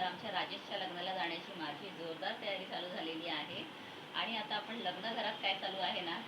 तर आमच्या राजेशच्या लग्नाला जाण्याची माझी जोरदार तयारी चालू झालेली आहे. आणि आता आपण लग्न घरात काय चालू आहे ना